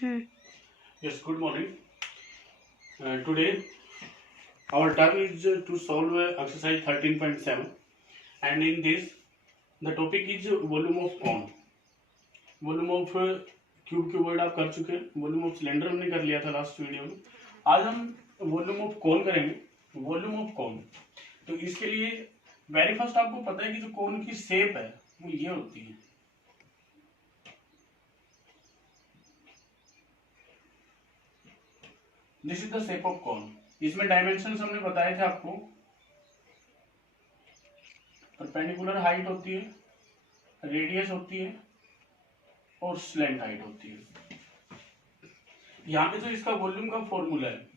Yes, good morning. Today our turn is to solve exercise 13.7, and in this the topic is volume of cone. Volume of cube की word आप कर चुके हैं, volume of cylinder हमने कर लिया था लास्ट वीडियो में। आज हम वॉल्यूम ऑफ कॉन करेंगे। वॉल्यूम ऑफ कॉन, तो इसके लिए वेरी फर्स्ट आपको पता है कि जो कॉन की शेप है वो ये होती है। This is the shape of cone. इसमें डायमेंशंस हमने बताए थे आपको। परपेंडिकुलर हाइट होती है, रेडियस होती है और स्लैंट हाइट होती है। यहाँ पे जो इसका वॉल्यूम का फॉर्मूला है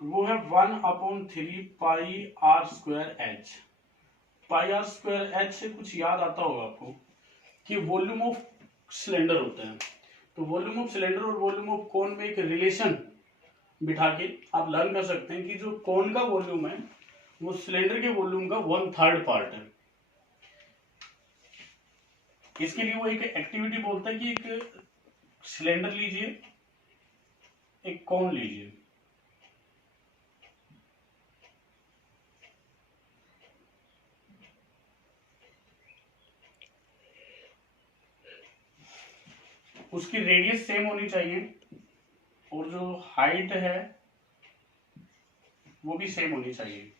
वो है 1/3 pi are square h. Pi are square h से कुछ याद आता होगा आपको कि वॉल्यूम ऑफ सिलेंडर होता है। तो वॉल्यूम ऑफ सिलेंडर और वॉल्यूम ऑफ कोन में एक रिलेशन बिठा के आप लर्न कर सकते हैं कि जो कोन का वॉल्यूम है वो सिलेंडर के वॉल्यूम का 1/3 पार्ट है। इसके लिए वो एक एक्टिविटी बोलता है कि एक सिलेंडर लीजिए, एक कोन लीजिए, उसकी रेडियस सेम होनी चाहिए और जो हाइट है वो भी सेम होनी चाहिए।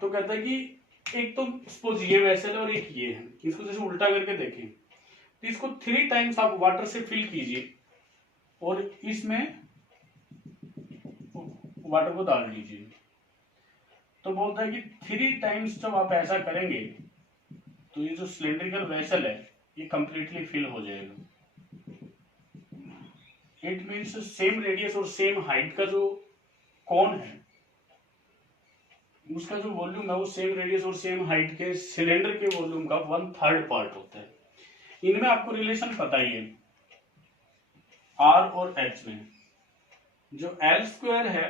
तो कहता है कि एक तो सपोज ये वेसल है और एक ये है, इसको जैसे उल्टा करके देखें तो इसको 3 टाइम्स आप वाटर से फिल कीजिए और इसमें वाटर को डाल दीजिए। तो बोलता है कि 3 टाइम्स जब आप ऐसा करेंगे तो ये जो सिलेंड्रिकल वेसल है ये कंप्लीटली फिल हो जाएगा। इट मीन्स सेम रेडियस और सेम हाइट का जो कॉन है उसका जो वॉल्यूम है वो सेम रेडियस और सेम हाइट के सिलेंडर के वॉल्यूम का 1/3 पार्ट होता है। इनमें आपको रिलेशन पता ही है आर और एच में। जो एल स्क्वायर है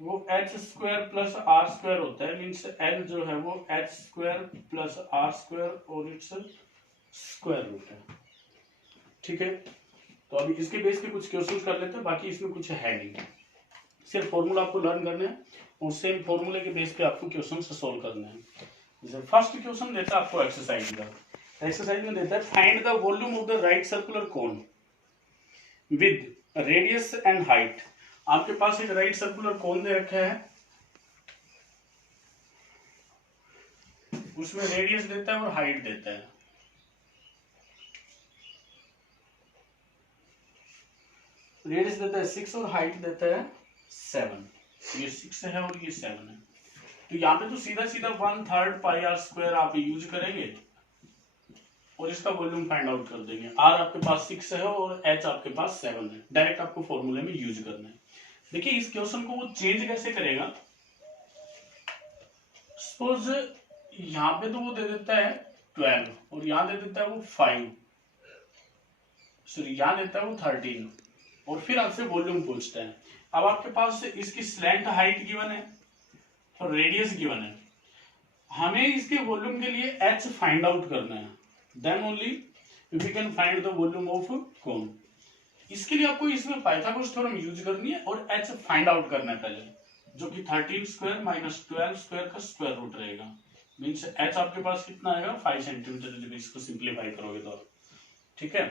वो H square plus R square होता है, मीन्स एल जो है वो H square plus R square और इट्स स्क्वायर रूट है। ठीक है, तो अभी इसके बेस पे कुछ क्वेश्चंस कर लेते हैं, बाकी इसमें कुछ है नहीं, सिर्फ फॉर्मूला आपको लर्न करने हैं और सेम फॉर्मूले के बेस पे आपको क्वेश्चन सोल्व करने हैं। जैसे फर्स्ट क्वेश्चन देता है आपको एक्सरसाइज का। एक्सरसाइज में देता है find the volume of the right circular cone with radius and height. आपके पास एक राइट सर्कुलर कोन दे रखा है, उसमें रेडियस देता है और हाइट देता है। रेडियस देता है 6 और हाइट देता है 7। ये 6 है और ये 7 है। तो यहाँ पे तो सीधा सीधा 1/3 पाई आर स्क्वायर आप यूज करेंगे और इसका वॉल्यूम फाइंड आउट कर देंगे। आर आपके पास 6 है और एच आपके पास 7 है। डायरेक्ट आपको फॉर्मूले में यूज करना है। देखिए इस क्वेश्चन को वो चेंज कैसे करेगा। सपोज यहाँ पे तो वो दे देता है 12 और यहाँ दे देता है वो 5, सॉरी यहाँ देता है वो 13 और फिर आपसे वॉल्यूम पूछता है। अब आपके पास इसकी स्लैंट हाइट गिवन है और रेडियस गिवन है। हमें इसके वॉल्यूम के लिए एच फाइंड आउट करना है, then only we can find the volume of cone. इसके लिए आपको इसमें पाइथागोरस थ्योरम यूज करनी है और एच फाइंड आउट करना है पहले, जो कि 13 स्क्वायर माइनस 12 स्क्वायर का स्क्वायर रूट रहेगा। मीन्स एच आपके पास कितना आएगा 5 सेंटीमीटर जब इसको सिंप्लीफाई करोगे तो। ठीक है,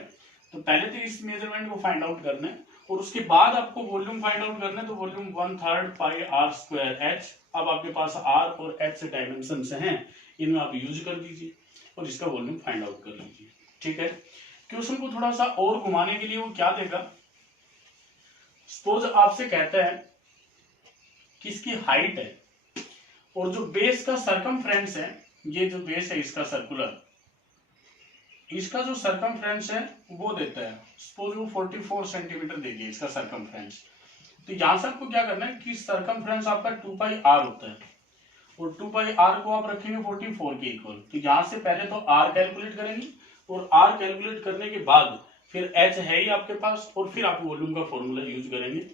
तो पहले तो इस मेजरमेंट को फाइंड आउट करना है और उसके बाद आपको वॉल्यूम फाइंड आउट करना है। तो volume 1/3 pi are square H. अब आपके पास आर और एच डायमेंशन से हैं, इनमें आप यूज कर दीजिए और इसका वॉल्यूम फाइंड आउट कर लीजिए। ठीक है, क्वेश्चन को थोड़ा सा और घुमाने के लिए वो क्या देगा। सपोज आपसे कहता है कि इसकी हाइट है और जो बेस का सरकमफ्रेंस है, ये जो बेस है इसका सर्कुलर, इसका जो सरकमफ्रेंस है वो देता है। सपोज वो 44 सेंटीमीटर दे दिया इसका सरकमफ्रेंस। तो यहां से आपको क्या करना है कि सरकमफ्रेंस आपका 2πr होता है और 2πr को आप रखेंगे 44 के इक्वल। तो यहां से पहले तो r कैलकुलेट करेंगे और r कैलकुलेट करने के बाद फिर h है ही आपके पास और फिर आप वॉल्यूम का फॉर्मूला यूज करेंगे।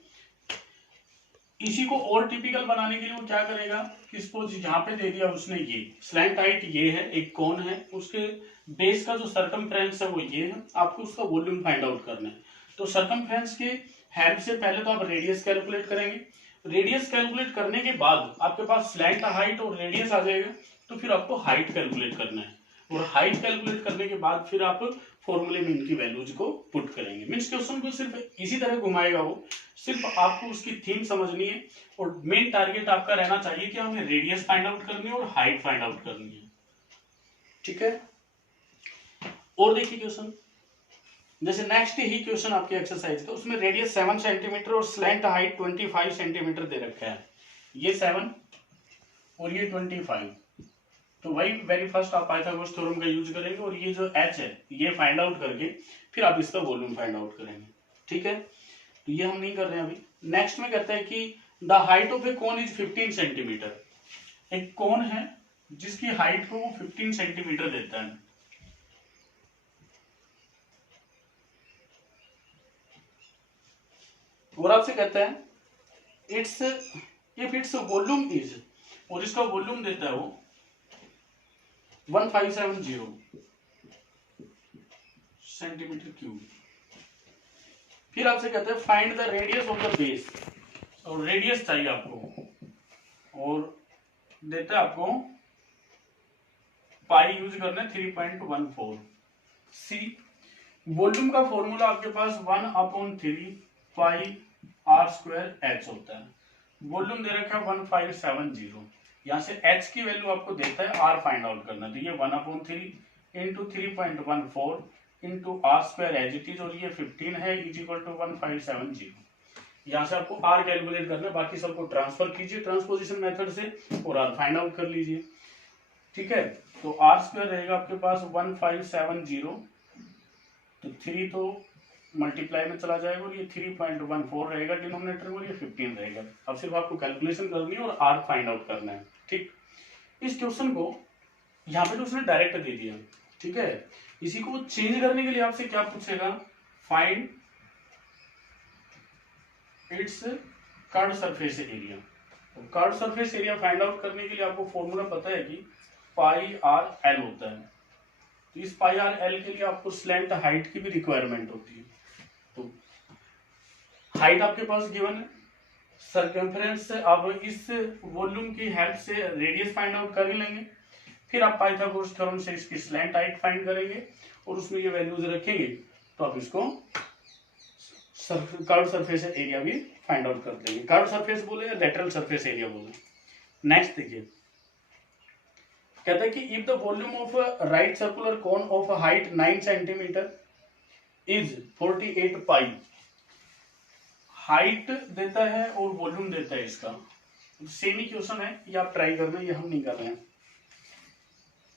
इसी को और टिपिकल बनाने के लिए वो क्या करेगा कि सपोज यहाँ पे दे दिया उसने ये स्लैंट हाइट ये है, एक कोन है, उसके बेस का जो सरकमफ्रेंस है वो ये है, आपको उसका वॉल्यूम फाइंड आउट करना है। तो सरकमफ्रेंस के हेल्प से पहले तो आप रेडियस कैलकुलेट करेंगे, रेडियस कैलकुलेट करने के बाद आपके पास स्लैंट हाइट और रेडियस आ जाएगा, तो फिर आपको हाइट कैलकुलेट करना है, और हाइट कैलकुलेट करने के बाद फिर आप फॉर्मूले में इनकी वैल्यूज को पुट करेंगे। मीन्स क्वेश्चन को सिर्फ इसी तरह घुमाएगा वो, सिर्फ आपको उसकी थीम समझनी है, और मेन टारगेट आपका रहना चाहिए कि हमें रेडियस फाइंड आउट करनी है और हाइट फाइंड आउट करनी है। ठीक है, और देखिए क्वेश्चन, जैसे नेक्स्ट ही क्वेश्चन आपके एक्सरसाइज का, उसमें रेडियस 7 सेंटीमीटर और स्लैंट हाइट 25 सेंटीमीटर दे रखा है, ये 7 और ये 25। तो वही वेरी फर्स्ट आप पाइथागोरस थ्योरम का यूज करेंगे, और ये जो h है ये फाइंड आउट करके फिर आप इसका वॉल्यूम फाइंड आउट करेंगे। ठीक है, तो ये हम नहीं कर रहे हैं अभी। नेक्स्ट में कहता है कि the height of A cone is 15 centimetre. एक कोन है जिसकी हाइट को वो 15 सेंटीमीटर देता है, और आपसे कहता है it's if its volume is, और इसका वॉल्यूम देता है वो 1570 सेंटीमीटर क्यूब। फिर आपसे कहते हैं find the radius of the base, और रेडियस चाहिए आपको, और देता है आपको पाई यूज करना है 3.14। सी वॉल्यूम का फॉर्मूला आपके पास 1/3 पाई आर स्क्वायर एच होता है, वॉल्यूम दे रखा है 1570, यहाँ से h की वैल्यू आपको देता है, r फाइंड आउट करना, तो ये 1/3 into 3.14 into R square as it is, और ये 15 है इज इक्वल टू 1570। यहाँ से आपको r कैलकुलेट करना है, बाकी सबको ट्रांसफर कीजिए ट्रांसपोजिशन मेथड से और r फाइंड आउट कर लीजिए। ठीक है, तो आर स्क्वायर रहेगा आपके पास 1570, तो 3 तो मल्टीप्लाई में चला जाएगा, और ये 3.14 रहेगा डिनोमिनेटर में, और ये 15 रहेगा। अब सिर्फ आपको कैलकुलेशन करनी है और आर फाइंड आउट करना है। ठीक, इस क्वेश्चन को यहाँ पे तो उसने डायरेक्ट दे दिया। ठीक है, इसी को चेंज करने के लिए आपसे क्या पूछेगा, find its curved surface area. तो curved surface area find out करने के लिए आपको फॉर्मूला पता है कि पाई आर एल होता है, तो इस पाई आर एल के लिए आपको स्लैंट हाइट की भी रिक्वायरमेंट होती है। तो हाइट आपके पास गिवन है, सरकमफ्रेंस से आप इस वॉल्यूम की हेल्प से रेडियस फाइंड आउट कर ही लेंगे, फिर आप पाइथागोरस थ्योरम से इसकी स्लैंट हाइट फाइंड करेंगे, और उसमें ये वैल्यूज रखेंगे, तो आप इसको कर्व्ड सरफेस एरिया भी फाइंड आउट कर देंगे। कर्व्ड सरफेस बोले या लेटरल सरफेस एरिया बोले। नेक्स्ट देखिए, कहता है कि if the volume of right circular cone of height 9 centimetre is 48 pi, height देता है और वॉल्यूम देता है इसका, सेम ही क्वेश्चन है, ये आप ट्राई करना, ये हम नहीं कर रहे हैं।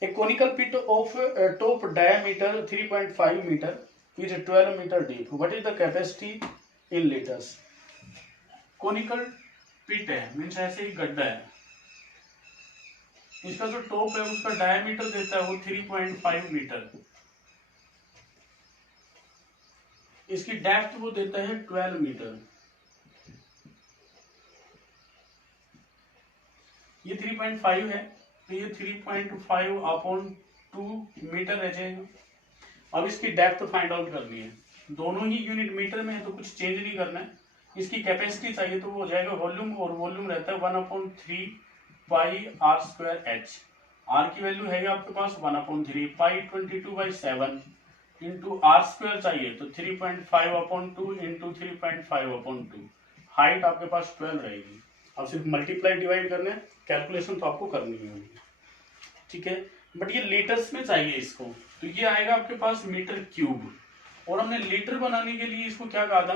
A conical pit of top diameter 3.5 metre is 12 metre deep, what is the capacity in litres. Conical pit है, मीन्स ऐसे ही गड्ढा है, इसका जो टॉप है उसका डायमीटर देता है वो 3.5 मीटर, इसकी डेप्थ वो देता है 12 मीटर, ये 3.5 है, तो ये 3.5/2 मीटर रह जाएगा। अब इसकी डेप्थ फाइंड आउट करनी है, दोनों ही यूनिट मीटर में है तो कुछ चेंज नहीं करना है। इसकी कैपेसिटी चाहिए तो वो हो जाएगा वॉल्यूम, और वॉल्यूम रहता है 1/3 pi are square H. Are की वैल्यू है आपके पास 1/3 पाई 22/7 इंटू आर स्क्वायर चाहिए तो 3.5/2 इंटू 3.5/2। हाइट आपके पास 12 रहेगी। अब सिर्फ मल्टीप्लाई डिवाइड करना है, कैलकुलेशन तो आपको करनी ही होगी। ठीक है, बट ये लीटर्स में चाहिए इसको, तो ये आएगा आपके पास मीटर क्यूब, और हमने लीटर बनाने के लिए इसको क्या कहा था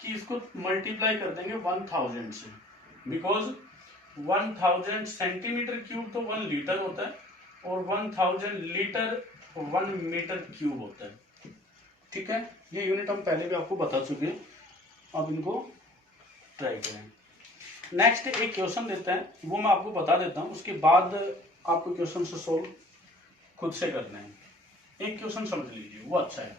कि इसको मल्टीप्लाई कर देंगे 1000 से, बिकॉज 1000 सेंटीमीटर क्यूब तो 1 लीटर होता है, और 1000 लीटर 1 मीटर क्यूब होता है। ठीक है, ये यूनिट हम पहले भी आपको बता चुके हैं, अब इनको ट्राई करें। नेक्स्ट एक क्वेश्चन देता है, वो मैं आपको बता देता हूं, उसके बाद आपको क्वेश्चन से सोल्व खुद से करना है। एक क्वेश्चन समझ लीजिए, वो अच्छा है।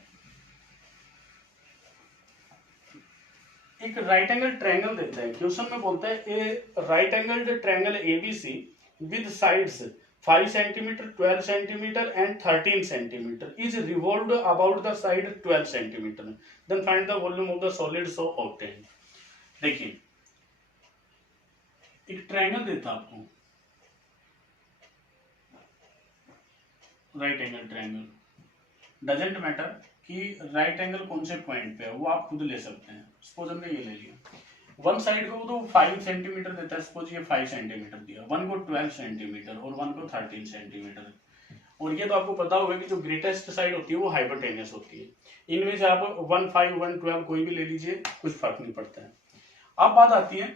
एक राइट एंगल ट्रायंगल देता है, क्वेश्चन में बोलता है a right angle triangle ABC with sides 5 centimeter, 12 centimeter and 13 centimeter is revolved about the side 12 centimeter. Then find the volume of the solid so obtained. देखिए एक ट्रायंगल देता आपको, right angle triangle, doesn't matter कि right angle कौन से point पे है, वो आप खुद ले सकते हैं. सपोज हमने ये ले लिया, वन साइड को तो 5 सेंटीमीटर देता है, सपोज ये 5 सेंटीमीटर दिया, वन को 12 सेंटीमीटर और वन को 13 सेंटीमीटर. और ये तो आपको पता होगा कि जो ग्रेटेस्ट साइड होती है वो हाइपोटेनस होती है. इनमें से आप 1, 5, 1, 12 कोई भी ले लीजिए, कुछ फर्क नहीं पड़ता है. अब बात आती है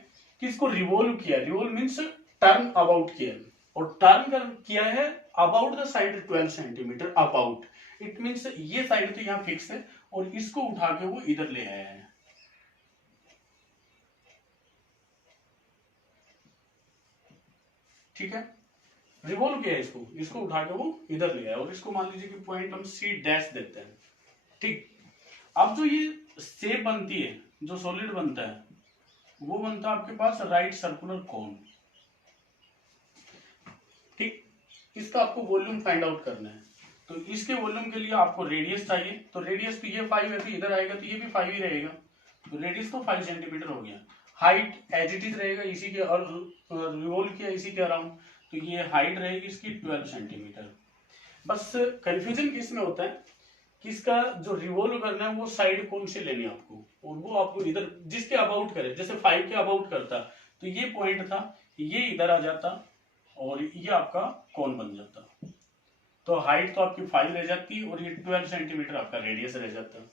कि इसको रिवोल्व किया, रिवोल्व मीन्स टर्न अबाउट किया, और टर्न किया है about the side 12 centimetre. About it means ये साइड तो यहाँ फिक्स है और इसको उठा के वो इधर ले आया है. ठीक है, रिवॉल्व किया है इसको, इसको उठा के वो इधर ले आया और इसको मान लीजिए कि पॉइंट हम सी डैश देते हैं. ठीक, अब जो ये शेप बनती है, जो सॉलिड बनता है, वो बनता है आपके पास राइट सर्कुलर कोन. ठीक, इसका आपको वॉल्यूम फाइंड आउट करना है. तो इसके वॉल्यूम के लिए आपको रेडियस चाहिए, तो रेडियस तो ये 5 है, तो इधर आएगा तो ये भी 5 ही रहेगा. तो रेडियस तो 5 सेंटीमीटर हो गया. हाइट एज इट इज रहेगा इसी के, और रिवॉल्व किया इसी के अराउंड, तो ये हाइट रहेगी इसकी 12 सेंटीमीटर. बस कंफ्यूजन किस में होता है कि इसका जो रिवॉल्व करना है वो साइड कौन से लेनी है आपको, और वो आपको इधर जिसके अबाउट करे, जैसे 5 के अबाउट करता तो ये पॉइंट था, ये इधर आ जाता और ये आपका कोन बन जाता. तो हाइट तो आपकी 5 रह जाती और ये 12 सेंटीमीटर आपका रेडियस रह जाता.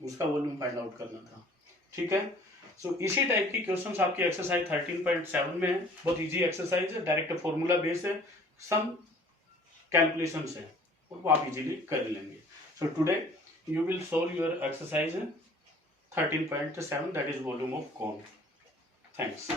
उसका वॉल्यूम फाइंड आउट करना था. ठीक है, सो इसी टाइप की क्वेश्चंस आपकी एक्सरसाइज 13.7 में है. बहुत इजी एक्सरसाइज है, डायरेक्ट फॉर्मूला बेस है, सम कैलकुलेशंस है और वो आप इजीली कर लेंगे. So today you will solve your exercise 13.7, that is volume of cone. Thanks.